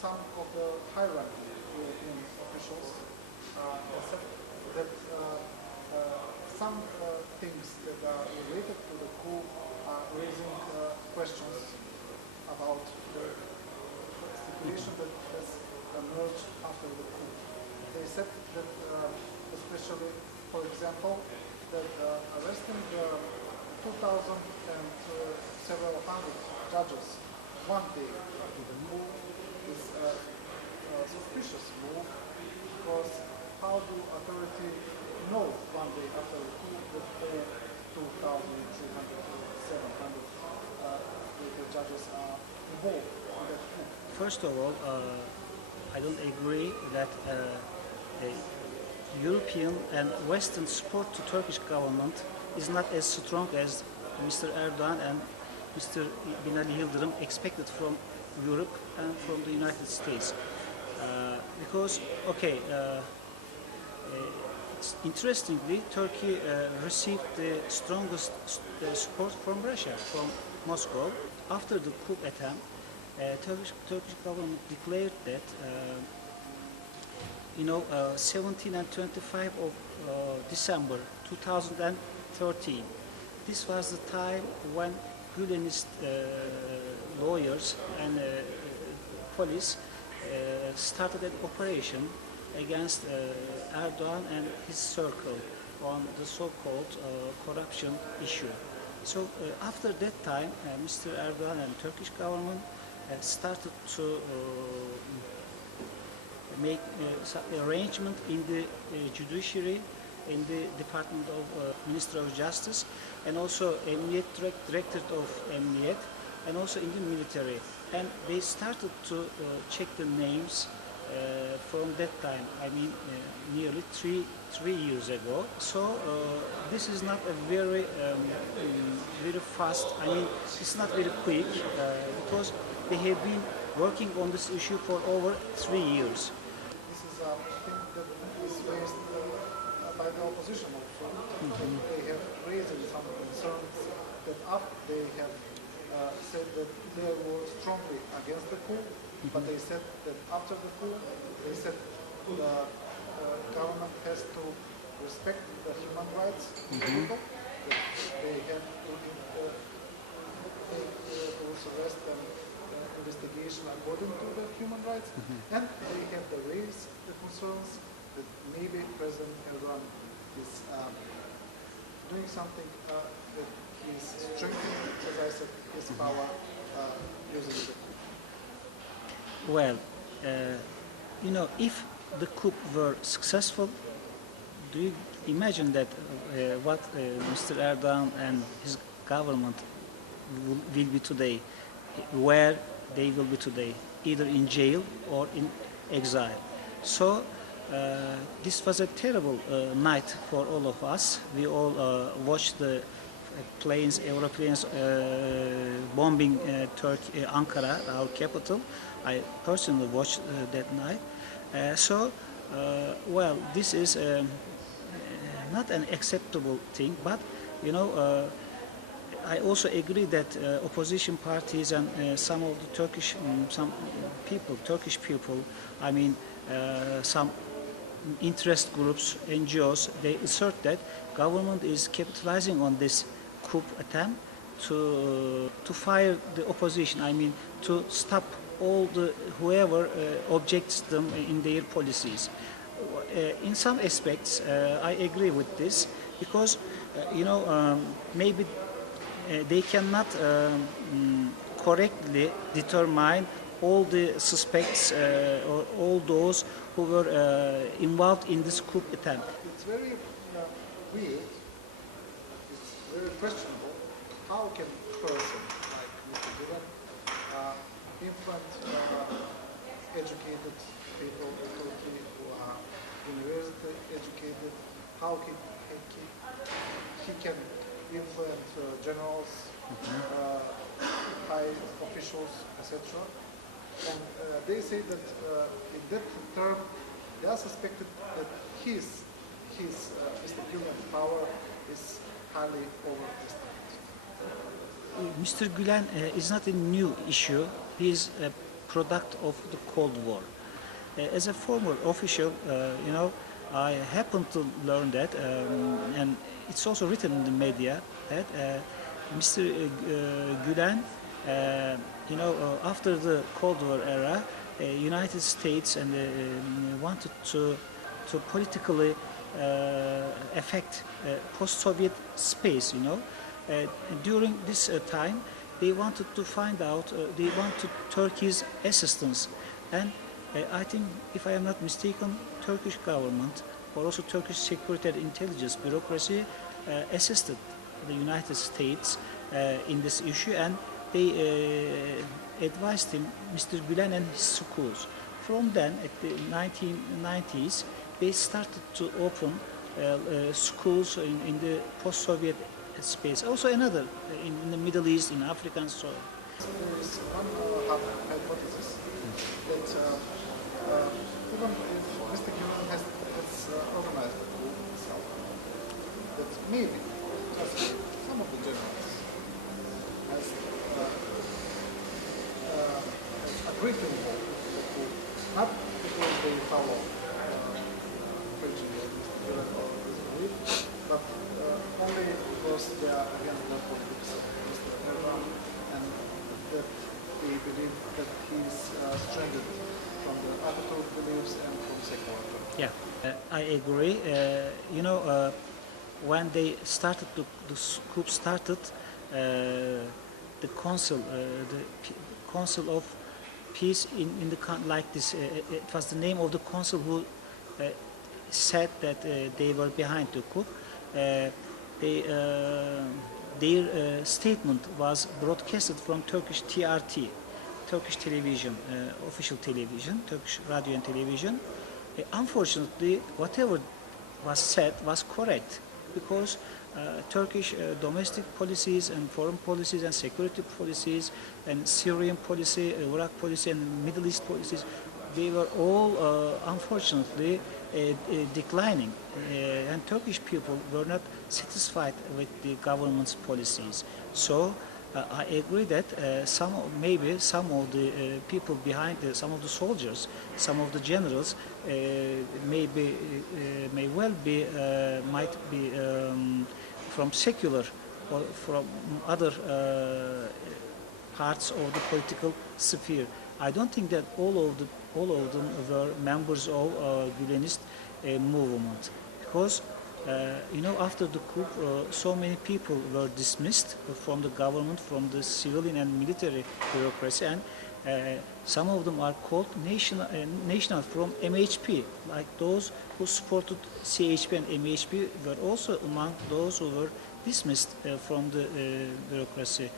some of the high-ranking European officials said that some things that are related to the coup are raising questions about the situation that has emerged after the coup. They said that, especially, for example, that arresting 2,000 and several hundred judges one day after the coup is a suspicious move, because how do authority know one day after the coup that all 2,300 or 700 the judges are involved in that coup? First of all, I don't agree that European and Western support to Turkish government is not as strong as Mr. Erdogan and Mr. Binali Yildirim expected from Europe and from the United States. Because, okay, interestingly, Turkey received the strongest support from Russia, from Moscow. After the coup attempt, Turkish government declared that 17 and 25 of December 2013, this was the time when Gülenist lawyers and police started an operation against Erdogan and his circle on the so-called corruption issue. So after that time, Mr. Erdogan and Turkish government started to make some arrangement in the judiciary, in the Department of Ministry of Justice, and also Emniyet Directorate of Emniyet, and also in the military. And they started to check the names from that time. I mean, nearly three years ago. So this is not a very fast. I mean, it's not very quick because they have been working on this issue for over 3 years. This is a thing that is raised by the opposition also. They have raised some concerns that they have said that they were strongly against the coup, but they said that after the coup, they said the government has to respect the human rights of people, that they have to arrest and investigation according to the human rights, and they have to raise the concerns that maybe President Erdogan is doing something that is strengthening, as I said, his power using the coup. Well, if the coup were successful, do you imagine that what Mr. Erdogan and his government will be today, where they will be today, either in jail or in exile? So this was a terrible night for all of us. We all watched the aeroplanes bombing Turkey, Ankara, our capital. I personally watched that night. Well, this is not an acceptable thing, but I also agree that opposition parties and some of the Turkish people, I mean, some interest groups, NGOs, they assert that government is capitalizing on this coup attempt to fire the opposition. I mean, to stop all the whoever objects them in their policies. In some aspects, I agree with this because maybe they cannot correctly determine all the suspects or all those who were involved in this coup attempt. It's very weird, it's very questionable, how can a person like Mr. Gülen influence educated people in Turkey who are university educated, how he can influence generals, high officials, etc. And they say that in that term, they are suspected that his Mr. Gülen's power is highly overestimated. Mr. Gülen is not a new issue. He is product of the Cold War. As a former official, I happened to learn that, and it's also written in the media that Mr. Gülen, after the Cold War era, United States and wanted to politically affect post-Soviet space. During this time, they wanted to find out, they wanted Turkey's assistance, and I think, if I am not mistaken, Turkish government or also Turkish security and intelligence bureaucracy assisted the United States in this issue, and they advised him, Mr. Gülen and his schools. From then, at the 1990s, they started to open schools in the post-Soviet space. Also another in the Middle East, in Africa and so on. There is one hypothesis that even if Mr. Gülen has organized the coup himself, that maybe just some of the generals has agreed to involve the coup, not because they follow preaching of Mr. Gülen or Rizvanovic, but only because they are against the politics of Mr. Erhan, and that they believe that he is stranded from the Atatürk beliefs and from secular Turkey. Yeah, I agree. When they started, the coup started, the Council of Peace in the like this. It was the name of the council who said that they were behind the coup. Their statement was broadcasted from Turkish TRT, Turkish television, official television, Turkish radio and television. Unfortunately, whatever was said was correct, because Turkish domestic policies and foreign policies and security policies and Syrian policy, Iraq policy and Middle East policies, they were all unfortunately declining, and Turkish people were not satisfied with the government's policies. So I agree that maybe some of the people behind some of the soldiers, some of the generals, might be from secular or from other parts of the political sphere. I don't think that all of them were members of Gülenist movement, because after the coup, so many people were dismissed from the government, from the civilian and military bureaucracy, and some of them are called national from MHP, like those who supported CHP and MHP were also among those who were dismissed from the bureaucracy.